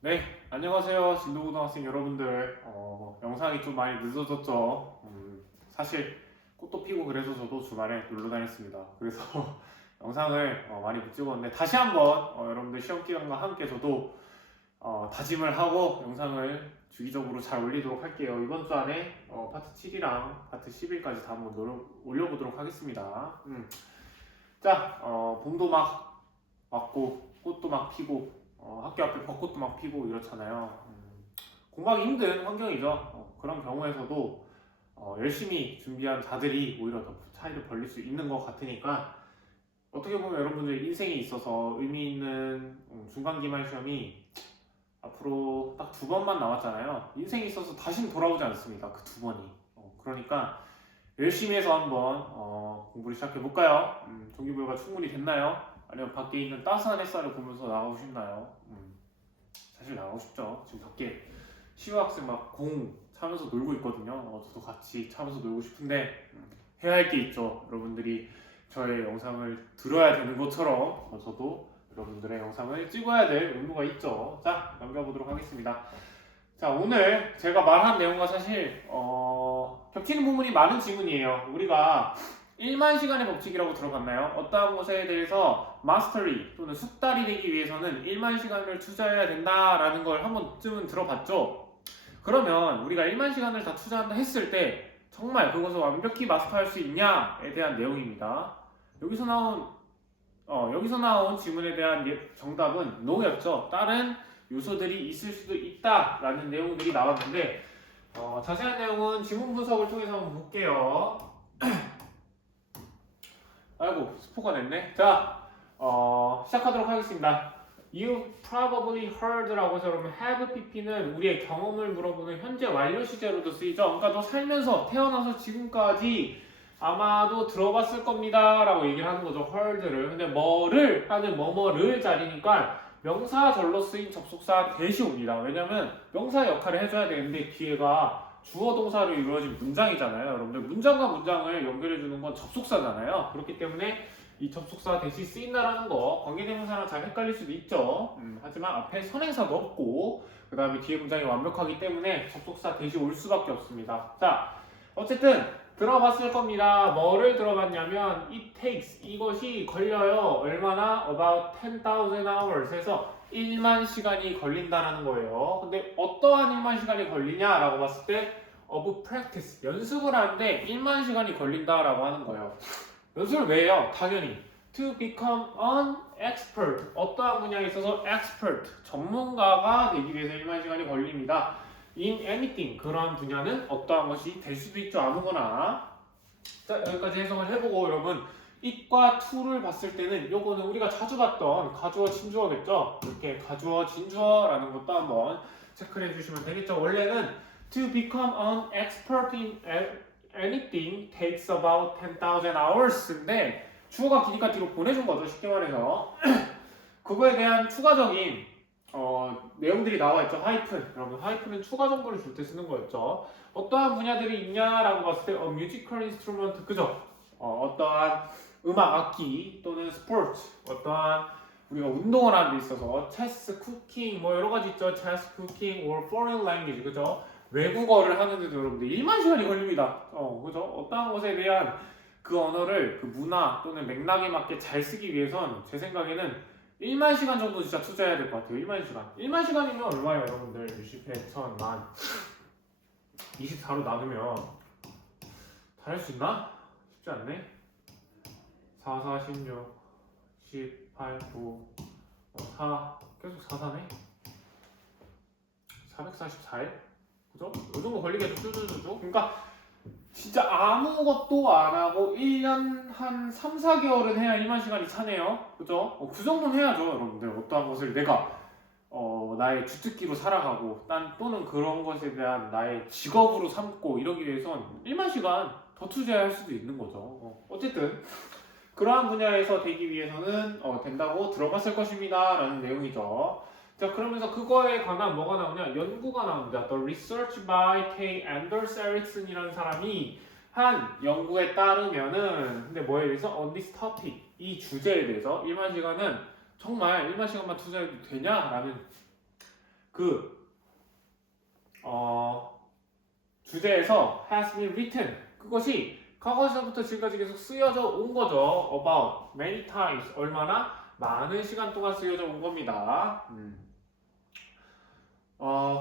네, 안녕하세요. 진도고등학생 여러분들. 영상이 좀 많이 늦어졌죠. 사실 꽃도 피고 그래서 저도 주말에 놀러 다녔습니다. 그래서 영상을 많이 못 찍었는데 다시 한번 여러분들 시험 기간과 함께 저도 다짐을 하고 영상을 주기적으로 잘 올리도록 할게요. 이번 주 안에 파트 7이랑 파트 11까지 다 한번 올려보도록 하겠습니다. 자, 봄도 막 왔고 꽃도 막 피고 학교 앞에 벚꽃도 막 피고 이렇잖아요. 공부하기 힘든 환경이죠. 그런 경우에서도 열심히 준비한 자들이 오히려 더 차이를 벌릴 수 있는 것 같으니까 어떻게 보면 여러분들 인생에 있어서 의미 있는 중간기말 시험이 앞으로 딱 두 번만 남았잖아요. 인생에 있어서 다시는 돌아오지 않습니다. 그 두 번이. 그러니까 열심히 해서 한번 공부를 시작해 볼까요? 동기부여가 충분히 됐나요? 아니면 밖에 있는 따스한 햇살을 보면서 나가고 싶나요? 사실 나가고 싶죠. 지금 밖에 시우 학생 막 공 차면서 놀고 있거든요. 저도 같이 차면서 놀고 싶은데 해야 할 게 있죠. 여러분들이 저의 영상을 들어야 되는 것처럼 저도 여러분들의 영상을 찍어야 될 의무가 있죠. 자, 넘겨보도록 하겠습니다. 자, 오늘 제가 말한 내용과 사실 겹치는 부분이 많은 지문이에요. 우리가 1만 시간의 법칙이라고 들어봤나요? 어떠한 것에 대해서 마스터리 또는 숙달이 되기 위해서는 1만 시간을 투자해야 된다라는 걸 한 번쯤은 들어봤죠? 그러면 우리가 1만 시간을 다 투자한다 했을 때 정말 그것을 완벽히 마스터할 수 있냐에 대한 내용입니다. 여기서 나온 지문에 대한 정답은 no였죠. 다른 요소들이 있을 수도 있다라는 내용들이 나왔는데 자세한 내용은 지문 분석을 통해서 한번 볼게요. 아이고 스포가 됐네. 자, 시작하도록 하겠습니다. You probably heard라고 해서 그러면 have pp는 우리의 경험을 물어보는 현재 완료 시제로도 쓰이죠. 그러니까 너 살면서 태어나서 지금까지 아마도 들어봤을 겁니다 라고 얘기를 하는 거죠. heard를. 근데 뭐를 하는 뭐뭐를 자리니까 명사절로 쓰인 접속사 대시 옵니다. 왜냐면 명사 역할을 해줘야 되는데 뒤에가 주어 동사로 이루어진 문장이잖아요. 여러분들 문장과 문장을 연결해주는 건 접속사잖아요. 그렇기 때문에 이 접속사 대시 쓰인다라는 거 관계대명사랑 잘 헷갈릴 수도 있죠. 하지만 앞에 선행사도 없고 그 다음에 뒤에 문장이 완벽하기 때문에 접속사 대시 올 수밖에 없습니다. 자, 어쨌든 들어봤을 겁니다. 뭐를 들어봤냐면 it takes 이것이 걸려요. 얼마나? about 10,000 hours 해서 1만 시간이 걸린다라는 거예요. 근데 어떠한 1만 시간이 걸리냐라고 봤을 때 of practice 연습을 하는데 1만 시간이 걸린다라고 하는 거예요. 연습을 왜 해요? 당연히 to become an expert 어떠한 분야에 있어서 expert 전문가가 되기 위해서 1만 시간이 걸립니다. in anything 그러한 분야는 어떠한 것이 될 수도 있죠. 아무거나. 자, 여기까지 해석을 해보고 여러분 it과 to를 봤을 때는 요거는 우리가 자주 봤던 가주어 진주어겠죠. 이렇게 가주어 진주어라는 것도 한번 체크를 해주시면 되겠죠. 원래는 to become an expert in anything takes about 10,000 hours인데 주어가 기니까 뒤로 보내준 거죠. 쉽게 말해서 그거에 대한 추가적인 내용들이 나와 있죠. 하이픈. 여러분 하이픈은 추가 정보를 줄 때 쓰는 거였죠. 어떠한 분야들이 있냐라고 봤을 때 musical instrument 그죠? 어떠한 음악 악기 또는 스포츠 어떠한 우리가 운동을 하는 데 있어서 체스, 쿠킹 뭐 여러 가지 있죠. 체스, 쿠킹 or foreign language 그죠? 외국어를 하는데도 여러분들 1만 시간이 걸립니다. 그죠? 어떠한 것에 대한 그 언어를 그 문화 또는 맥락에 맞게 잘 쓰기 위해선 제 생각에는 1만 시간 정도 진짜 투자해야 될 것 같아요. 1만 시간. 1만 시간이면 얼마예요, 여러분들? 60회, 1000, 만. 24로 나누면 다 할 수 있나? 쉽지 않네. 4, 4, 16, 18, 9, 4. 계속 4, 4네? 444일? 그죠? 이 정도 걸리겠죠? 쭈쭈쭈쭈. 그러니까 진짜 아무것도 안 하고 1년 한 3, 4개월은 해야 1만 시간이 차네요. 그죠? 그 정도는 해야죠, 여러분들. 어떠한 것을 내가 나의 주특기로 살아가고 또는 그런 것에 대한 나의 직업으로 삼고 이러기 위해선 1만 시간 더 투자할 수도 있는 거죠. 어쨌든 그러한 분야에서 되기 위해서는 된다고 들어봤을 것입니다 라는 내용이죠. 자, 그러면서 그거에 관한 뭐가 나오냐? 연구가 나옵니다. The research by K. Anders Ericsson이라는 사람이 한 연구에 따르면은 근데 뭐에 대해서 on this topic 이 주제에 대해서 1만 시간은 정말 1만 시간만 투자해도 되냐라는 그 주제에서 has been written 그것이 과거에서부터 지금까지 계속 쓰여져 온 거죠. about many times 얼마나 많은 시간 동안 쓰여져 온 겁니다.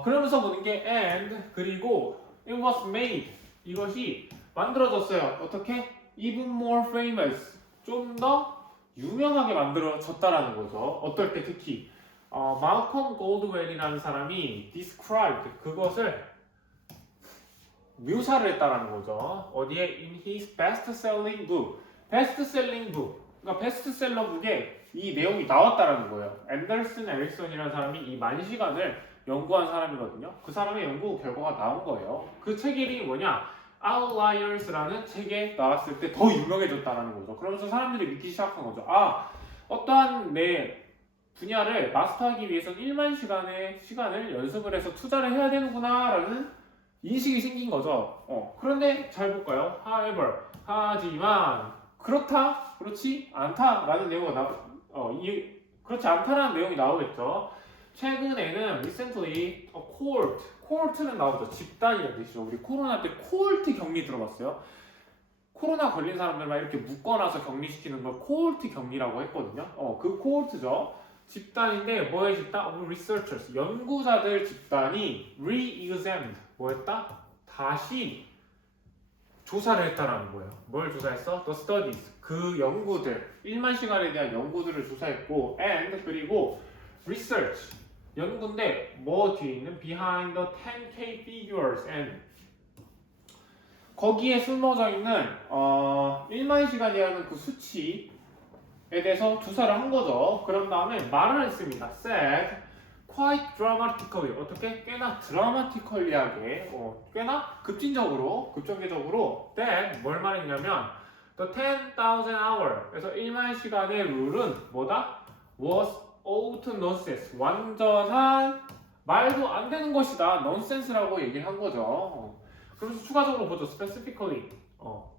그러면서 보는 게 and 그리고 it was made 이것이 만들어졌어요. 어떻게? even more famous 좀 더 유명하게 만들어졌다라는 거죠. 어떨 때 특히 말콤 골드웰이라는 사람이 described 그것을 묘사를 했다라는 거죠. 어디에? in his best-selling book. best-selling book. 그러니까 베스트셀러 북에 이 내용이 나왔다라는 거예요. 앤더슨 에릭슨이라는 사람이 이 만시간을 연구한 사람이거든요. 그 사람의 연구 결과가 나온 거예요. 그 책 이름이 뭐냐? Outliers라는 책에 나왔을 때 더 유명해졌다라는 거죠. 그러면서 사람들이 믿기 시작한 거죠. 어떠한 내 분야를 마스터하기 위해서는 1만 시간의 시간을 연습을 해서 투자를 해야 되는구나라는 인식이 생긴 거죠. 그런데 잘 볼까요? However, 하지만 그렇지 않다라는 내용이 그렇지 않다라는 내용이 나오겠죠. 최근에는 recently court는 나오죠. 집단이라는 뜻이죠. 우리 코로나 때 코홀트 격리 들어봤어요? 코로나 걸린 사람들만 이렇게 묶어놔서 격리시키는 걸 코홀트 격리라고 했거든요. 그 코홀트죠. 집단인데 뭐의 집단? researchers 연구자들 집단이 re-examined 뭐했다? 다시 조사를 했다라는 거예요. 뭘 조사했어? The studies 그 연구들 1만 시간에 대한 연구들을 조사했고 and 그리고 research 연구인데 뭐 뒤에 있는 behind the 10K figures and 거기에 숨어져 있는 1만 시간이라는 그 수치에 대해서 조사를 한 거죠. 그런 다음에 말을 했습니다. said quite dramatically 어떻게? 꽤나 드라마티컬리하게 꽤나 급전개적으로 that 뭘 말했냐면 the 10,000 hour 그래서 1만 시간의 룰은 뭐다? was out nonsense 완전한 말도 안 되는 것이다 nonsense라고 얘기를 한 거죠. 그러면서 추가적으로 보죠. specifically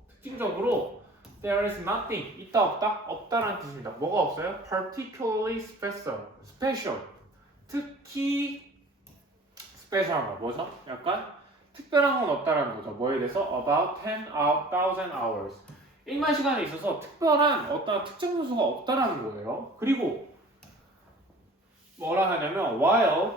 특징적으로 there is nothing 있다 없다라는 뜻입니다. 뭐가 없어요? particularly special 특히 스페셜한 거 뭐죠? 약간 특별한 건 없다라는 거죠. 뭐에 대해서? about 10,000 hours 1만 시간에 있어서 특별한 어떤 특정 요소가 없다라는 거예요. 그리고 뭐라 하냐면 while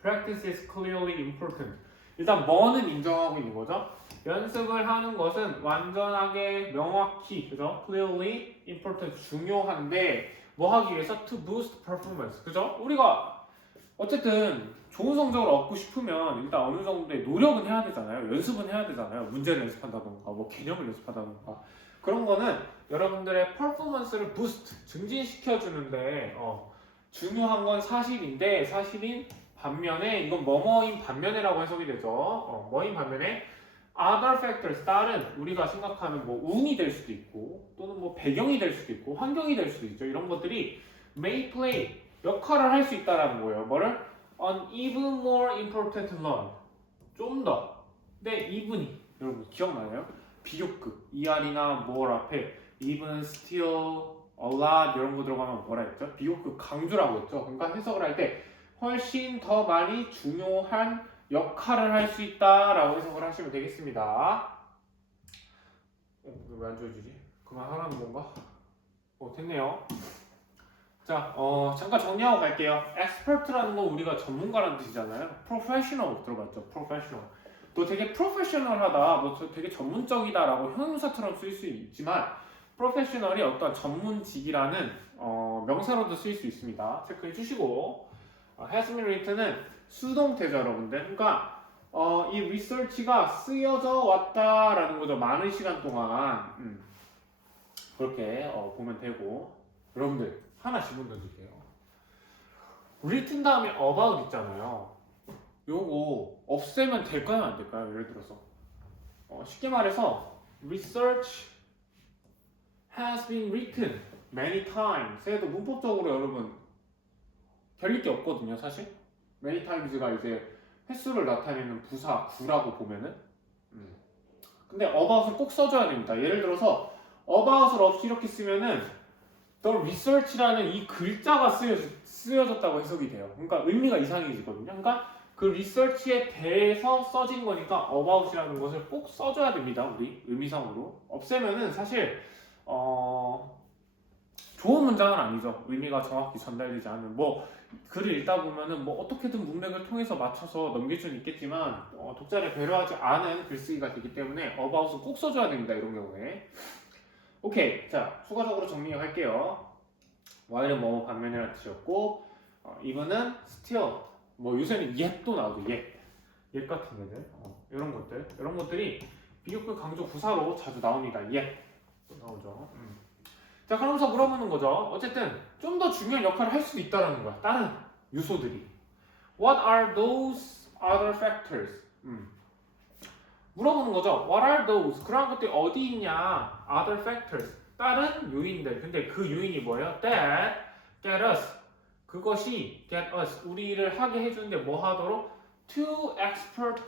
practice is clearly important 일단 뭐는 인정하고 있는 거죠. 연습을 하는 것은 완전하게 명확히 그죠? clearly important 중요한데 뭐 하기 위해서? to boost performance 그죠? 우리가 어쨌든 좋은 성적을 얻고 싶으면 일단 어느 정도의 노력은 해야 되잖아요. 연습은 해야 되잖아요. 문제를 연습한다던가 뭐 개념을 연습한다던가 그런 거는 여러분들의 퍼포먼스를 부스트 증진시켜 주는데 중요한 건 사실인데 사실인 반면에 이건 뭐뭐인 반면에라고 해석이 되죠. 뭐인 반면에 other factors 다른 우리가 생각하는 뭐 운이 될 수도 있고 또는 뭐 배경이 될 수도 있고 환경이 될 수도 있죠. 이런 것들이 may play 역할을 할 수 있다라는 거예요. 뭐를? an even more important role 좀 더. 근데 even이 여러분 기억나요? 비교급 ER이나 more 앞에 even, still, a lot 이런 거 들어가면 뭐라 했죠? 비교급 강조라고 했죠. 그러니까 해석을 할 때 훨씬 더 많이 중요한 역할을 할 수 있다라고 해석을 하시면 되겠습니다. 왜 안 지워지지? 그만하라는 건가? 됐네요. 자, 잠깐 정리하고 갈게요. expert라는 건 우리가 전문가라는 뜻이잖아요. professional 들어봤죠? professional. 또 되게 프로페셔널하다, 뭐 되게 전문적이다라고 형용사처럼 쓸 수 있지만 프로페셔널이 어떤 전문직이라는 명사로도 쓸 수 있습니다. 체크해 주시고 has been written은 수동태죠, 여러분들. 그러니까 이 리서치가 쓰여져 왔다라는 거죠. 많은 시간 동안 그렇게 보면 되고 여러분들 하나 질문 던질게요. written 다음에 about 있잖아요. 요거 없애면 될까요, 안 될까요? 예를 들어서 쉽게 말해서 research has been written many times 해도 문법적으로 여러분 별릴 게 없거든요, 사실. many times가 이제 횟수를 나타내는 부사 구라고 보면은 근데 about을 꼭 써줘야 됩니다. 예를 들어서 about을 없이 이렇게 쓰면은 The research라는 이 글자가 쓰여졌다고 해석이 돼요. 그러니까 의미가 이상해지거든요. 그러니까 그 리서치에 대해서 써진 거니까 about이라는 것을 꼭 써줘야 됩니다. 우리 의미상으로. 없애면은 사실 좋은 문장은 아니죠. 의미가 정확히 전달되지 않는 뭐 글을 읽다 보면은 뭐 어떻게든 문맥을 통해서 맞춰서 넘길 수는 있겠지만 독자를 배려하지 않은 글쓰기가 되기 때문에 about은 꼭 써줘야 됩니다. 이런 경우에. 오케이, 자 추가적으로 정리할게요. while은 뭐뭐 반면이라는 뜻이었고 이거는 still 뭐 요새는 yet도 나오죠. yet 같은 애들 이런 것들이 비교급 강조 부사로 자주 나옵니다. yet 나오죠. 자 그러면서 물어보는 거죠. 어쨌든 좀 더 중요한 역할을 할 수도 있다는 거야. 다른 요소들이. What are those other factors? 물어보는 거죠. What are those? 그런 것들이 어디 있냐? Other factors. 다른 요인들. 근데 그 요인이 뭐예요? That get us. 그것이 get us. 우리를 하게 해주는데 뭐 하도록? To expert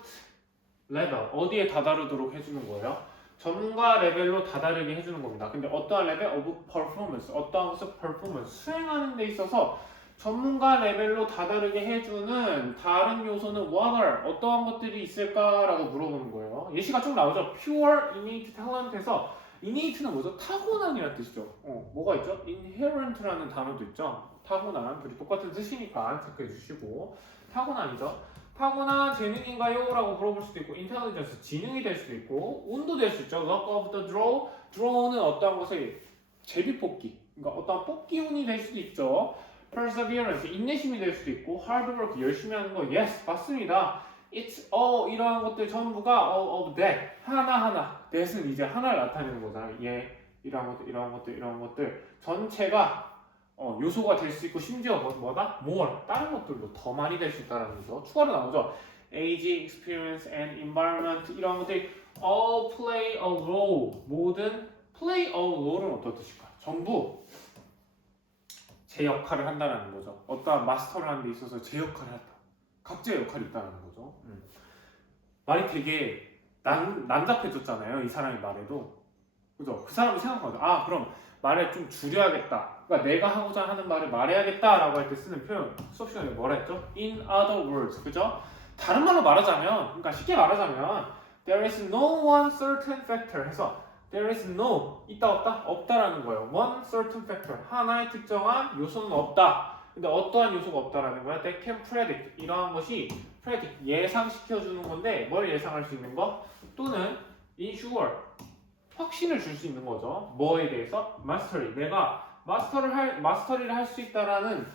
level. 어디에 다다르도록 해주는 거예요? 전문가 레벨로 다다르게 해주는 겁니다. 근데 어떠한 레벨? of performance. 어떠한 것을 performance. 수행하는 데 있어서 전문가 레벨로 다다르게 해주는 다른 요소는 what are? 어떠한 것들이 있을까라고 물어보는 거예요. 예시가 쭉 나오죠. pure innate talent에서 innate는 뭐죠? 타고난이라는 뜻이죠. 뭐가 있죠? inherent라는 단어도 있죠. 타고난. 둘이 똑같은 뜻이니까 체크해 주시고. 타고난이죠. 타고난 재능인가요? 라고 물어볼 수도 있고 intelligence, 지능이 될 수도 있고 운도 될 수 있죠. luck of the draw. draw는 어떠한 것의 제비뽑기. 그러니까 어떠한 뽑기 운이 될 수도 있죠. perseverance, 인내심이 될 수도 있고 hard work, 열심히 하는 거. yes, 맞습니다. it's all 이러한 것들 전부가 all of that. 하나하나. that은 이제 하나를 나타내는 거잖아요. 이러한 것들 전체가 요소가 될 수 있고 심지어 뭐다? more. 다른 것들도 더 많이 될 수 있다는 거죠. 추가로 나오죠. age, experience, and environment 이런 것들이 all play a role. 모든 play a role은 어떤 뜻일까? 전부 제 역할을 한다는 거죠. 어떠한 마스터를 하는 데 있어서 제 역할을 한다. 각자의 역할이 있다는 거죠. 말이 되게 난잡해졌잖아요. 이 사람이 말해도. 그죠? 그 사람이 생각하죠. 아, 그럼 말을 좀 줄여야겠다. 그러니까 내가 하고자 하는 말을 말해야겠다라고 할 때 쓰는 표현. 수업 시간에 뭐라 했죠? In other words. 그죠? 다른 말로 말하자면, 그러니까 쉽게 말하자면 there is no one certain factor 해서 there is no, 있다 없다? 없다라는 거예요. one certain factor. 하나의 특정한 요소는 없다. 근데 어떠한 요소가 없다라는 거야? That can predict. 이러한 것이 predict, 예상시켜주는 건데 뭘 예상할 수 있는 거? 또는 ensure, 확신을 줄 수 있는 거죠. 뭐에 대해서? mastery. 내가 마스터리를 할 수 있다라는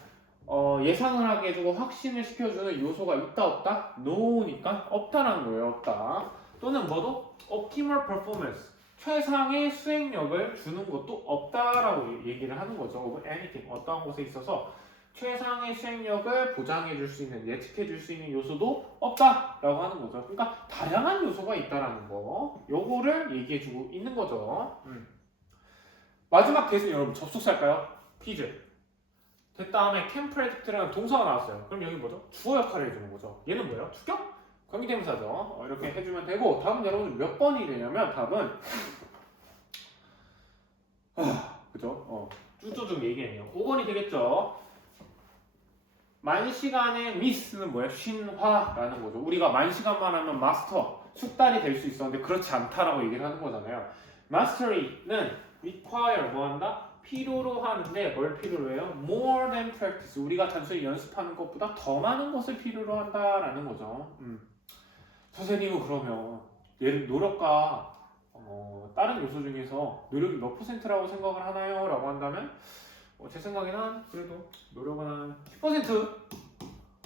예상을 하게 해주고 확신을 시켜주는 요소가 있다 없다? no니까 없다라는 거예요. 없다. 또는 뭐도? optimal performance. 최상의 수행력을 주는 것도 없다라고 얘기를 하는 거죠. of anything. 어떠한 것에 있어서 최상의 수행력을 보장해 줄 수 있는, 예측해 줄 수 있는 요소도 없다라고 하는 거죠. 그러니까 다양한 요소가 있다라는 거. 요거를 얘기해 주고 있는 거죠. 마지막 대신 여러분 접속사일까요? 퀴즈. 그 다음에 can predict라는 동사가 나왔어요. 그럼 여기 뭐죠? 주어 역할을 해주는 거죠. 얘는 뭐예요? 추격? 관계대명사죠. 이렇게 해주면 되고 답은 여러분 몇 번이 되냐면 답은 그죠? 쭈쭈쭈 얘기했네요. 5번이 되겠죠. 만시간의 미스는 뭐예요? 쉰화라는 거죠. 우리가 만시간만 하면 마스터, 숙달이 될 수 있었는데 그렇지 않다라고 얘기를 하는 거잖아요. mastery는 require 뭐 한다? 필요로 하는데 뭘 필요로 해요? more than practice. 우리가 단순히 연습하는 것보다 더 많은 것을 필요로 한다라는 거죠. 선생님은 그러면 예를 노력과 다른 요소 중에서 노력이 몇 %라고 생각을 하나요? 라고 한다면 제 생각에는 그래도 노력은 한 10%?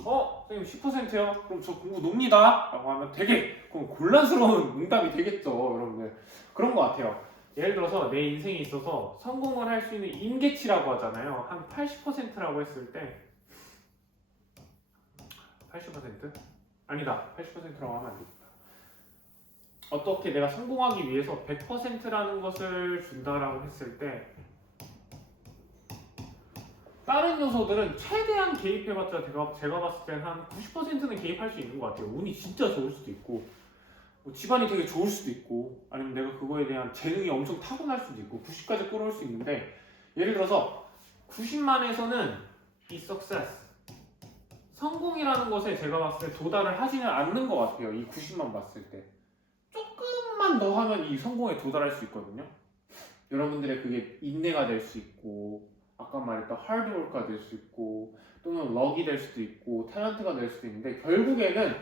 선생님 10%요? 그럼 저 공부 놉니다 라고 하면 되게 그럼 곤란스러운 응답이 되겠죠 여러분들. 그런 것 같아요. 예를 들어서 내 인생에 있어서 성공을 할 수 있는 임계치라고 하잖아요. 한 80%라고 했을 때 80%? 아니다. 80%라고 하면 안 되겠다. 어떻게 내가 성공하기 위해서 100%라는 것을 준다라고 했을 때 다른 요소들은 최대한 개입해봤자 제가 봤을 때는 한 90%는 개입할 수 있는 것 같아요. 운이 진짜 좋을 수도 있고 뭐 집안이 되게 좋을 수도 있고 아니면 내가 그거에 대한 재능이 엄청 타고날 수도 있고 90까지 끌어올 수 있는데 예를 들어서 90만에서는 이 success 성공이라는 것에 제가 봤을 때 도달을 하지는 않는 것 같아요. 이 90만 봤을 때 조금만 더 하면 이 성공에 도달할 수 있거든요. 여러분들의 그게 인내가 될 수 있고 아까 말했던 하드워크가 될 수 있고 또는 럭이 될 수도 있고 탤런트가 될 수도 있는데 결국에는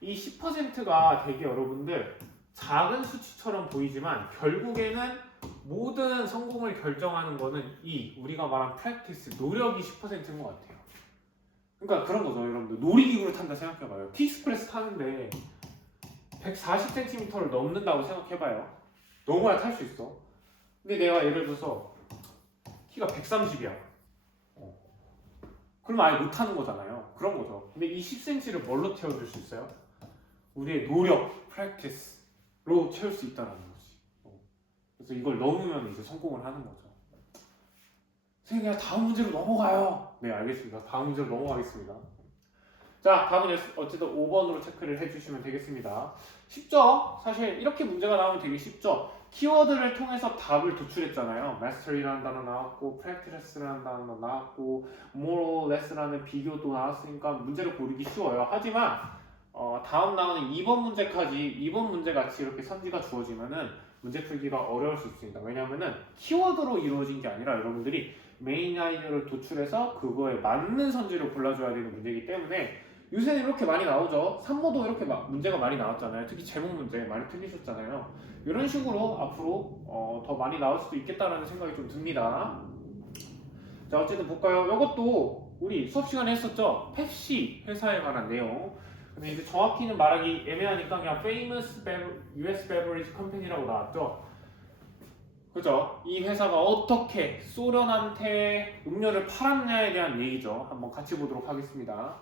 이 10%가 되게 여러분들 작은 수치처럼 보이지만 결국에는 모든 성공을 결정하는 거는 이 우리가 말한 프랙티스 노력이 10%인 것 같아요. 그러니까 그런 거죠 여러분들. 놀이기구를 탄다 생각해봐요. 티익스프레스 타는데 140cm를 넘는다고 생각해봐요. 넘어야 탈 수 있어. 근데 내가 예를 들어서 키가 130이야. 그럼 아예 못 타는 거잖아요. 그런 거죠. 근데 이 10cm를 뭘로 채워줄 수 있어요? 우리의 노력, 프랙티스로 채울 수 있다는 거지. 그래서 이걸 넘으면 이제 성공을 하는 거죠. 선생님 그냥 다음 문제로 넘어가요. 네 알겠습니다. 다음 문제로 넘어가겠습니다. 자 다음은 어쨌든 5번으로 체크를 해주시면 되겠습니다. 쉽죠? 사실 이렇게 문제가 나오면 되게 쉽죠? 키워드를 통해서 답을 도출했잖아요. mastery라는 단어 나왔고 practice라는 단어 나왔고 more or less라는 비교도 나왔으니까 문제를 고르기 쉬워요. 하지만 다음 나오는 2번 문제까지 2번 문제같이 이렇게 선지가 주어지면은 문제 풀기가 어려울 수 있습니다. 왜냐하면은 키워드로 이루어진 게 아니라 여러분들이 메인 아이디어를 도출해서 그거에 맞는 선지를 골라줘야 되는 문제이기 때문에 요새는 이렇게 많이 나오죠. 3모도 이렇게 문제가 많이 나왔잖아요. 특히 제목 문제 많이 틀리셨잖아요. 이런 식으로 앞으로 더 많이 나올 수도 있겠다라는 생각이 좀 듭니다. 자 어쨌든 볼까요? 이것도 우리 수업 시간에 했었죠. 펩시 회사에 관한 내용. 근데 이제 정확히는 말하기 애매하니까 그냥 Famous US Beverage Company라고 나왔죠. 그죠? 이 회사가 어떻게 소련한테 음료를 팔았냐에 대한 얘기죠. 한번 같이 보도록 하겠습니다.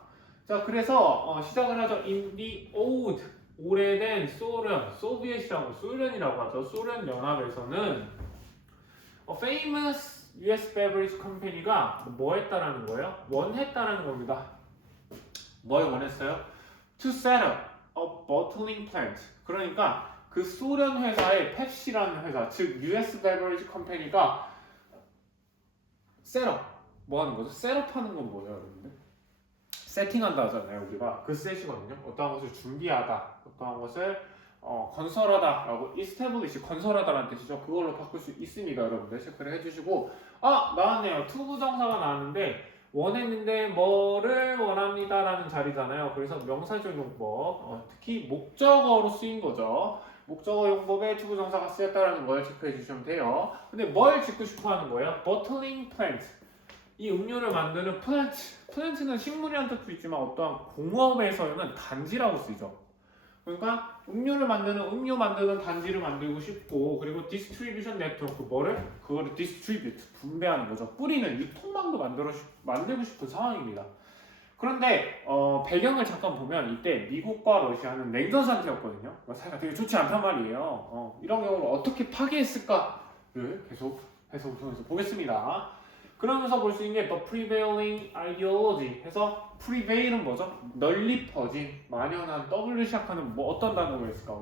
자, 그래서 시작을 하죠. In the old, 오래된 소련, 소비엣이라고 소련이라고 하죠. 소련 연합에서는 famous US Beverage Company가 뭐 했다라는 거예요? 원했다라는 겁니다. 뭘 원했어요? To set up a bottling plant. 그러니까 그 소련 회사의 펩시라는 회사, 즉 US Beverage Company가 셋업 뭐 하는 거죠? 셋업하는 건 뭐예요, 여러분들? 세팅한다 하잖아요, 우리가 그 셋이거든요. 어떠한 것을 준비하다, 어떠한 것을 건설하다라고 establish 건설하다라는 뜻이죠. 그걸로 바꿀 수 있습니다, 여러분들 체크를 해주시고 나왔네요. 투부정사가 나왔는데 원했는데 뭐를 원합니다라는 자리잖아요. 그래서 명사적 용법, 특히 목적어로 쓰인 거죠. 목적어 용법에 투부정사가 쓰였다는 걸 체크해 주시면 돼요. 근데 뭘 짓고 싶어 하는 거예요? bottling plant. 이 음료를 만드는 플랜트는 식물이라는 뜻도 있지만 어떠한 공업에서는 단지라고 쓰이죠. 그러니까 음료 만드는 단지를 만들고 싶고 그리고 디스트리뷰션 네트워크 그거를 디스트리뷰트 분배하는 거죠. 뿌리는 유통망도 만들고 싶은 상황입니다. 그런데 배경을 잠깐 보면 이때 미국과 러시아는 냉전 상태였거든요. 사이가 되게 좋지 않단 말이에요. 이런 경우를 어떻게 파괴했을까를 계속 해석을 통해서 보겠습니다. 그러면서 볼 수 있는 게 the prevailing ideology 해서 prevail은 뭐죠? 널리 퍼진, 만연한, W 시작하는 뭐 어떤 단어가 있을까?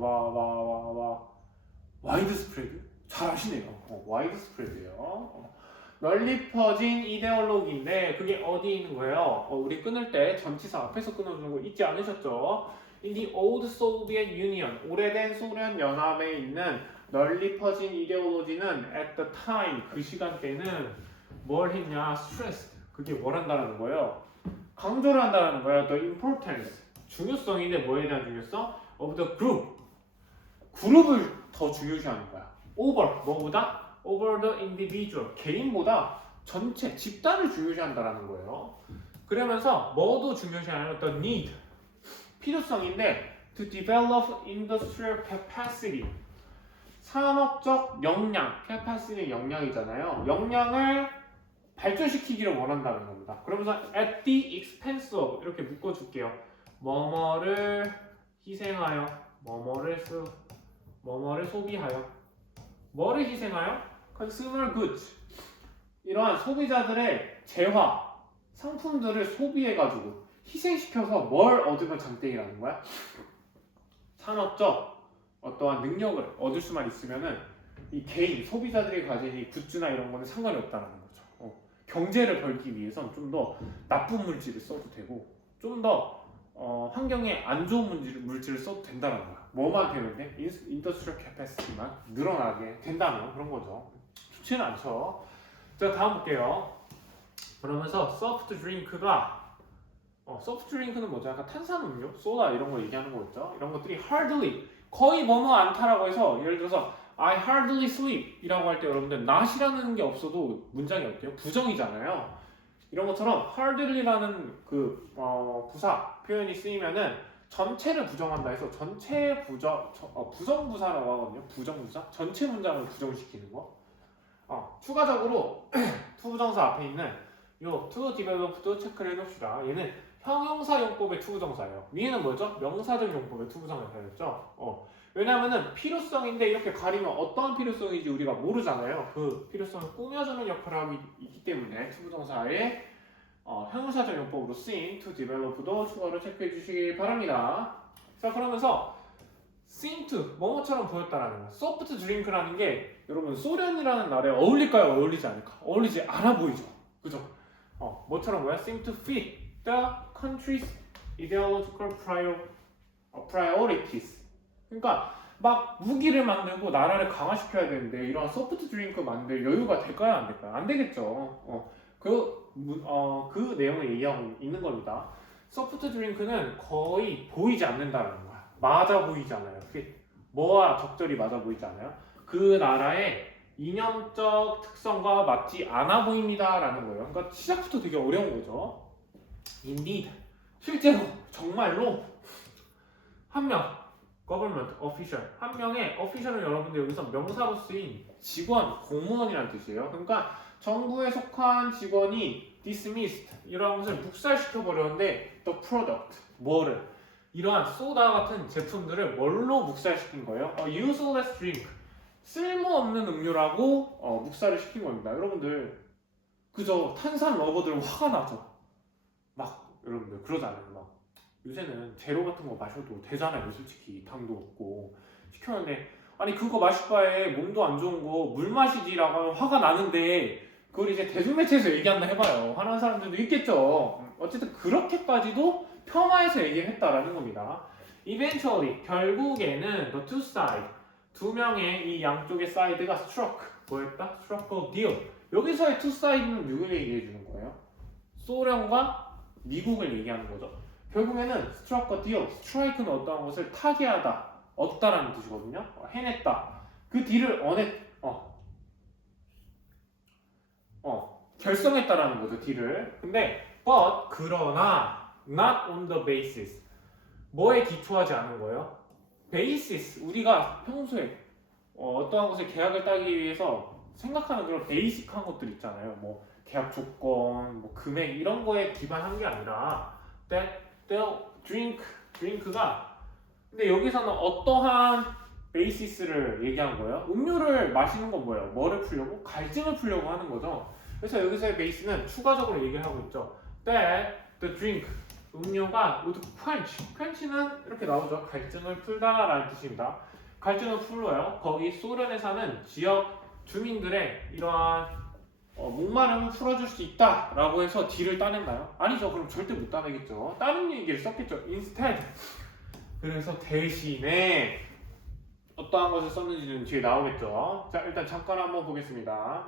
widespread? 잘 아시네요. widespread예요. 널리 퍼진 이데올로기인데 그게 어디 있는 거예요? 우리 끊을 때 전치사 앞에서 끊어주는 거 잊지 않으셨죠? In the old Soviet Union, 오래된 소련 연합에 있는 널리 퍼진 이데올로기는 at the time, 그 시간대는 뭘 했냐? stressed. 그게 뭘 한다는 거예요? 강조를 한다는 거예요. the importance. 중요성인데 뭐에 대한 중요성? of the group. 그룹을 더 중요시하는 거야. over. 뭐보다? over the individual. 개인보다 전체, 집단을 중요시한다는 거예요. 그러면서 뭐도 중요시하는 the need. 필요성인데 to develop industrial capacity. 산업적 역량. capacity는 역량이잖아요. 역량을 발전시키기를 원한다는 겁니다. 그러면서 at the expense of 이렇게 묶어줄게요. 뭐뭐를 희생하여, 뭐뭐를 소비하여, 뭐를 희생하여? consumer goods. 이러한 소비자들의 재화, 상품들을 소비해가지고 희생시켜서 뭘 얻으면 장땡이라는 거야? 산업적 어떠한 능력을 얻을 수만 있으면은 이 개인 소비자들이 가진 이 굿즈나 이런 거는 상관이 없다는 거죠. 경제를 벌기 위해선 좀 더 나쁜 물질을 써도 되고 좀 더 환경에 안 좋은 물질을 써도 된다는 거야. 뭐만 되면 돼? 인더스트리얼 캐패시티만 늘어나게 된다면 그런 거죠. 좋지는 않죠. 자, 다음 볼게요. 그러면서 소프트 드링크가 소프트 드링크는 뭐죠? 약간 탄산음료, 소다 이런 거 얘기하는 거겠죠? 이런 것들이 hardly 거의 뭐뭐 않다라고 해서 예를 들어서 I hardly sleep 이라고 할 때 여러분들 not이라는 게 없어도 문장이 어때요? 부정이잖아요. 이런 것처럼 hardly라는 그 부사 표현이 쓰이면은 전체를 부정한다 해서 전체 부정부사라고 하거든요. 부정부사? 전체 문장을 부정시키는 거. 추가적으로 투부정사 앞에 있는 요 to develop도 체크를 해놓읍시다. 얘는 형용사 용법의 투부정사예요. 위에는 뭐죠? 명사적 용법의 투부정사였죠. 왜냐하면은 필요성인데 이렇게 가리면 어떠한 필요성인지 우리가 모르잖아요. 그 필요성을 꾸며주는 역할을 하고 있기 때문에 투부정사의 형용사적 용법으로 쓰인 to develop도 추가로 체크해 주시기 바랍니다. 자, 그러면서 seem to 뭐뭐처럼 보였다라는 거. 소프트 드링크라는 게 여러분 소련이라는 나라에 어울릴까요? 어울리지 않을까? 어울리지 않아 보이죠. 그죠? 뭐처럼 뭐야? seem to fit the country's ideological priorities. 그러니까 막 무기를 만들고 나라를 강화시켜야 되는데 이런 소프트 드링크 만들 여유가 될까요? 안 될까요? 안 되겠죠. 그 내용을 얘기하고 있는 겁니다. 소프트 드링크는 거의 보이지 않는다는 거야. 맞아 보이지 않아요. 뭐와 적절히 맞아 보이지 않아요? 그 나라의 이념적 특성과 맞지 않아 보입니다라는 거예요. 그러니까 시작부터 되게 어려운 거죠. Indeed, 실제로 정말로 한 명 government official 한 명의 official은 여러분들 여기서 명사로 쓰인 직원, 공무원이라는 뜻이에요. 그러니까 정부에 속한 직원이 dismissed 이런 것을 묵살시켜 버렸는데 the product 뭐를 이러한 소다 같은 제품들을 뭘로 묵살시킨 거예요? useless drink 쓸모없는 음료라고 묵살을 시킨 겁니다. 여러분들 그저 탄산 러버들 화가 나죠. 막 여러분들 그러잖아요. 막 요새는 제로 같은 거 마셔도 되잖아요. 솔직히 당도 없고 시켰는데 아니 그거 마실 바에 몸도 안 좋은 거 물 마시지라고 하면 화가 나는데 그걸 이제 대중매체에서 얘기한다 해봐요. 화나는 사람들도 있겠죠. 어쨌든 그렇게까지도 폄하해서 얘기를 했다라는 겁니다. Eventually 결국에는 the two side 두 명의 이 양쪽의 사이드가 struck 뭐였다? struck a deal. 여기서의 two side는 누구를 얘기해 주는 거예요? 소련과 미국을 얘기하는 거죠. 결국에는 struck a deal. strike는 어떠한 것을 타개하다, 얻다라는 뜻이거든요. 해냈다. 그 딜을 결성했다라는 거죠. 딜을. 근데 but 그러나 not on the basis. 뭐에 기초하지 않은 거예요? basis. 우리가 평소에 어떠한 것을 계약을 따기 위해서 생각하는 그런 베이직한 것들 있잖아요. 뭐 계약 조건, 뭐 금액 이런 거에 기반한 게 아니라 the drink가 근데 여기서는 어떠한 베이시스를 얘기한 거예요? 음료를 마시는 건 뭐예요? 뭐를 풀려고? 갈증을 풀려고 하는 거죠. 그래서 여기서의 베이스는 추가적으로 얘기를 하고 있죠. That the drink 음료가 would quench는 이렇게 나오죠. 갈증을 풀다라는 뜻입니다. 갈증을 풀어요. 거기 소련에 사는 지역 주민들의 이러한 목마름을 풀어줄 수 있다라고 해서 딜을 따냈나요? 아니죠. 그럼 절대 못 따내겠죠. 다른 얘기를 썼겠죠. Instead. 그래서 대신에 어떠한 것을 썼는지는 뒤에 나오겠죠. 자, 일단 잠깐 한번 보겠습니다.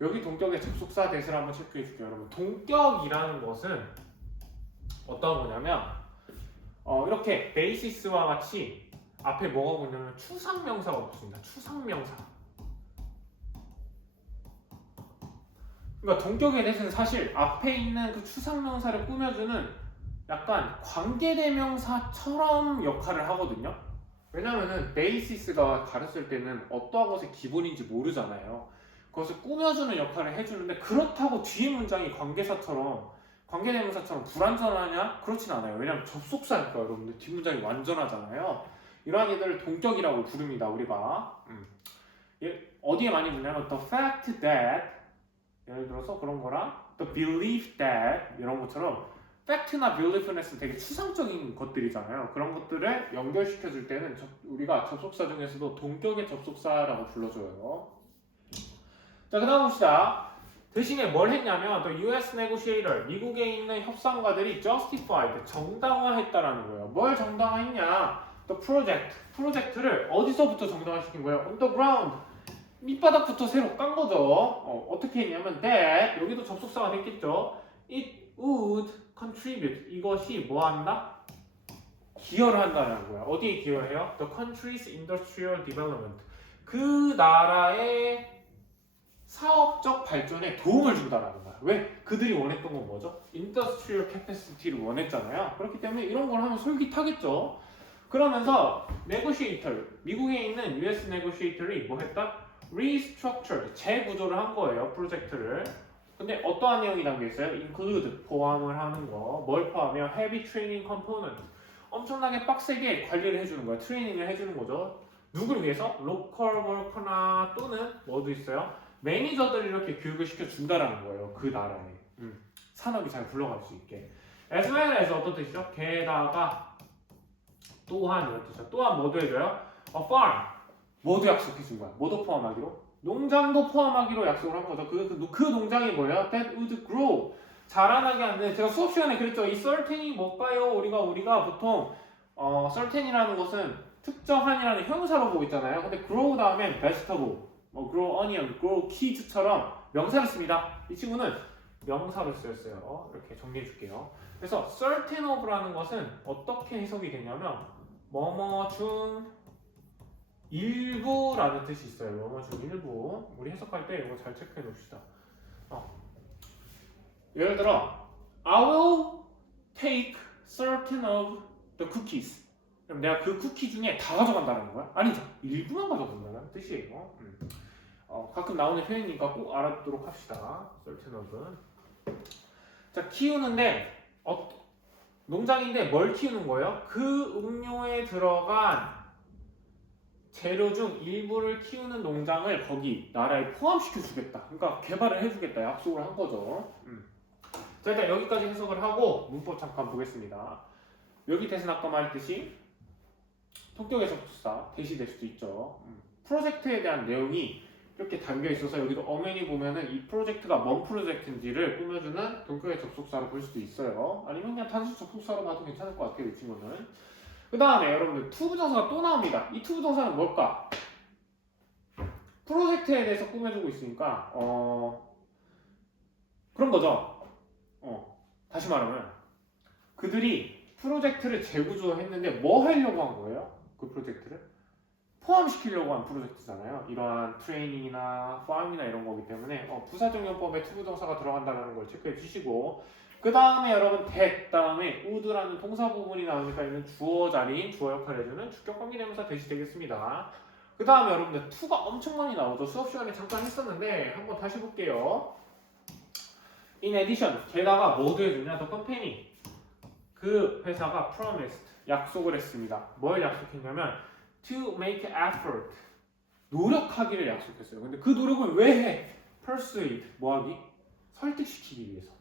여기 동격의 접속사 대세를 한번 체크해 줄게요. 여러분, 동격이라는 것은 어떤 거냐면 이렇게 베이시스와 같이 앞에 뭐가 오냐면 추상명사가 붙습니다. 추상명사. 그러니까 동격의 대세는 사실 앞에 있는 그 추상명사를 꾸며주는 약간 관계대명사처럼 역할을 하거든요. 왜냐면은 베이시스가 가르칠 때는 어떠한 것이 기본인지 모르잖아요. 그것을 꾸며주는 역할을 해주는데 그렇다고 뒤에 문장이 관계대명사처럼 불완전하냐? 그렇진 않아요. 왜냐면 접속사니까 여러분들 뒷문장이 완전하잖아요. 이러한 애들을 동격이라고 부릅니다. 우리가 어디에 많이 붙냐면 the fact that 예를 들어서 그런 거랑 the belief that 이런 것처럼 팩트나 beliefness 되게 추상적인 것들이잖아요. 그런 것들을 연결시켜 줄 때는 우리가 접속사 중에서도 동격의 접속사라고 불러줘요. 자, 그 다음 봅시다. 대신에 뭘 했냐면 the US negotiator, 미국에 있는 협상가들이 justified, 정당화했다라는 거예요. 뭘 정당화했냐? the project, 프로젝트를 어디서부터 정당화시킨 거예요? on the ground, 밑바닥부터 새로 깐 거죠. 어떻게 했냐면 that, 여기도 접속사가 됐겠죠. it would contribute, 이것이 뭐 한다? 기여를 한다는 거야. 어디에 기여해요? The country's industrial development, 그 나라의 사업적 발전에 도움을 준다라는 거야. 왜? 그들이 원했던 건 뭐죠? 인더스트리얼 캐패시티를 원했잖아요. 그렇기 때문에 이런 걸 하면 솔깃하겠죠. 그러면서 negotiator, 미국에 있는 US negotiator이 뭐 했다? restructured, 재구조를 한 거예요. 프로젝트를. 근데 어떠한 내용이 담겨 있어요? include, 포함을 하는 거. 뭘 포함해요? heavy training component, 엄청나게 빡세게 관리를 해주는 거야. 트레이닝을 해주는 거죠. 누구를 위해서? 로컬 워커나 또는 뭐도 있어요? 매니저들을 이렇게 교육을 시켜준다라는 거예요. 그 나라에. 산업이 잘 굴러갈 수 있게. as well as 어떤 뜻이죠? 게다가 또한 이런 뜻이죠. 또한 뭐도 해줘요? a farm, 뭐도 약속해준 거야. 뭐도 포함하기로? 농장도 포함하기로 약속을 한 거죠. 그 농장이 뭐예요? that would grow, 자라나게 하는. 제가 수업 시간에 그랬죠. 이 certain이 뭘까요? 우리가 보통 certain이라는 것은 특정한이라는 형용사로 보고 있잖아요. 근데 grow 다음엔 vegetable, grow onion, grow kids처럼 명사를 씁니다. 이 친구는 명사로 쓰였어요. 이렇게 정리해 줄게요. 그래서 certain of라는 것은 어떻게 해석이 되냐면 뭐뭐 중 일부라는 뜻이 있어요. 뭐뭐 중 일부. 우리 해석할 때 이거 잘 체크해 놓읍시다. 예를 들어 I will take certain of the cookies. 그럼 내가 그 쿠키 중에 다 가져간다는 거야? 아니죠. 일부만 가져간다는 뜻이에요. 가끔 나오는 표현이니까 꼭 알아두도록 합시다. certain of는. 자, 키우는데 농장인데 뭘 키우는 거예요? 그 음료에 들어간 재료 중 일부를 키우는 농장을 거기 나라에 포함시켜 주겠다. 그러니까 개발을 해주겠다. 약속을 한 거죠. 자, 일단 여기까지 해석을 하고 문법 잠깐 보겠습니다. 여기 대신 아까 말했듯이 동격의 접속사 대시 될 수도 있죠. 프로젝트에 대한 내용이 이렇게 담겨 있어서 여기도 어메니 보면은 이 프로젝트가 뭔 프로젝트인지를 꾸며주는 동격의 접속사로 볼 수도 있어요. 아니면 그냥 단수 접속사로 봐도 괜찮을 것 같아요. 이 친구는. 그 다음에 여러분들 투부정사가 또 나옵니다. 이 투부정사는 뭘까? 프로젝트에 대해서 꾸며주고 있으니까 그런 거죠. 다시 말하면 그들이 프로젝트를 재구조했는데 뭐 하려고 한 거예요? 그 프로젝트를 포함시키려고 한 프로젝트잖아요. 이러한 트레이닝이나 파밍이나 이런 거기 때문에 부사적용법에 투부정사가 들어간다는 걸 체크해 주시고, 그 다음에 여러분 that 다음에 would라는 동사 부분이 나오니까 이는 주어 자리인 주어 역할을 해주는 주격 관계대명사 대시 되겠습니다. 그 다음에 여러분들 to가 엄청 많이 나오죠. 수업 시간에 잠깐 했었는데 한번 다시 볼게요. In addition, 게다가 뭐도 해주냐? The company, 그 회사가 promised, 약속을 했습니다. 뭘 약속했냐면 to make effort, 노력하기를 약속했어요. 근데 그 노력을 왜 해? persuade, 뭐하기? 설득시키기 위해서.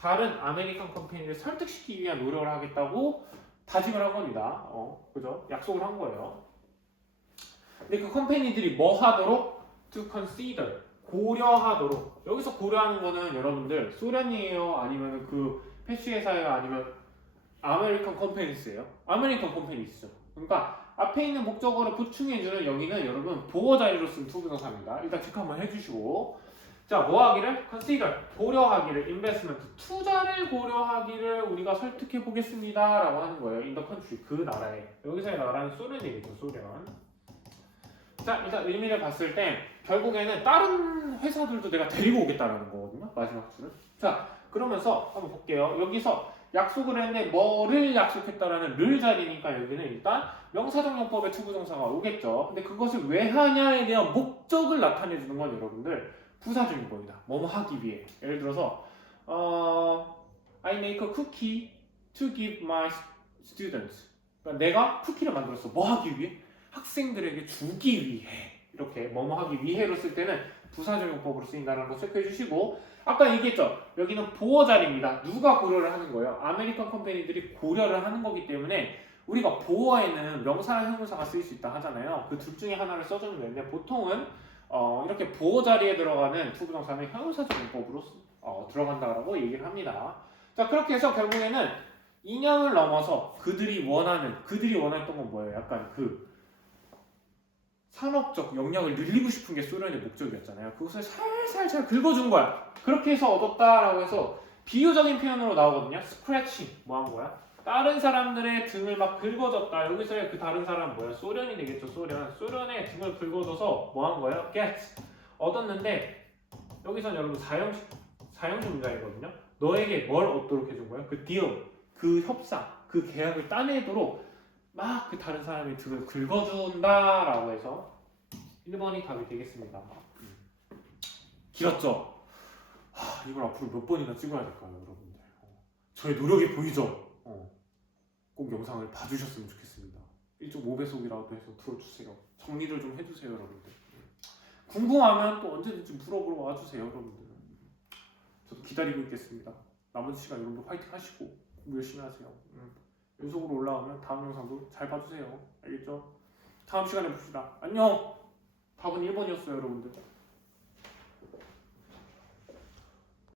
다른 아메리칸 컴퍼니를 설득시키기 위한 노력을 하겠다고 다짐을 한 겁니다. 그죠? 약속을 한 거예요. 근데 그 컴퍼니들이 뭐 하도록? to consider, 고려하도록. 여기서 고려하는 거는 여러분들 소련이에요? 아니면 그 패시 회사예요? 아니면 아메리칸 컴퍼니스예요? 아메리칸 컴퍼니스죠. 그러니까 앞에 있는 목적어를 보충해주는 여기는 여러분 보어 자리로 쓴 투부정사입니다. 일단 체크 한번 해주시고, 자, 뭐 하기를? consider, 고려하기를, investment, 투자를 고려하기를 우리가 설득해 보겠습니다 라고 하는 거예요. in the country, 그 나라에. 여기서의 나라는 소련이겠죠, 소련. 자, 일단 의미를 봤을 때 결국에는 다른 회사들도 내가 데리고 오겠다는 거거든요, 마지막 줄은. 자, 그러면서 한번 볼게요. 여기서 약속을 했는데 뭐를 약속했다라는 를 자리니까 여기는 일단 명사정용법의 투부정사가 오겠죠. 근데 그것을 왜 하냐에 대한 목적을 나타내주는 건 여러분들 부사적용법이다. 뭐뭐 하기 위해. 예를 들어서 I make a cookie to give my students. 그러니까 내가 쿠키를 만들었어. 뭐 하기 위해? 학생들에게 주기 위해. 이렇게 뭐뭐 하기 위해로 쓸 때는 부사적용법으로 쓰인다는 거 체크해 주시고 아까 얘기했죠. 여기는 보어 자리입니다. 누가 고려를 하는 거예요? 아메리칸 컴퍼니들이 고려를 하는 거기 때문에 우리가 보어에는 명사랑 형용사가 쓰일 수 있다 하잖아요. 그 둘 중에 하나를 써주면 되는데 보통은 이렇게 보어 자리에 들어가는 투부정사는 형용사적용법으로 들어간다라고 얘기를 합니다. 자 그렇게 해서 결국에는 인형을 넘어서 그들이 원했던 건 뭐예요? 약간 그 산업적 역량을 늘리고 싶은 게 소련의 목적이었잖아요. 그것을 살살살 긁어준 거야. 그렇게 해서 얻었다라고 해서 비유적인 표현으로 나오거든요. 스크래칭 뭐 한 거야? 다른 사람들의 등을 막 긁어줬다. 여기서의 그 다른 사람은 뭐야? 소련이 되겠죠. 소련의 등을 긁어줘서 뭐 한 거예요? get 얻었는데 여기선 여러분 사형식 문장이거든요. 너에게 뭘 얻도록 해준 거야? 그 deal, 그 협상, 그 계약을 따내도록 막 그 다른 사람의 등을 긁어준다라고 해서 1번이 답이 되겠습니다. 길었죠? 이걸 앞으로 몇 번이나 찍어야 될까요, 여러분들? 저의 노력이 보이죠? 꼭 영상을 봐주셨으면 좋겠습니다. 1.5배속이라도 해서 들어주세요. 정리를 좀 해주세요, 여러분들. 궁금하면 또 언제든지 물어보러 와주세요, 여러분들. 저도 기다리고 있겠습니다. 남은 시간 여러분들 화이팅 하시고 공부 열심히 하세요. 연속으로 올라오면 다음 영상도 잘 봐주세요. 알겠죠? 다음 시간에 봅시다. 안녕! 답은 1번이었어요, 여러분들.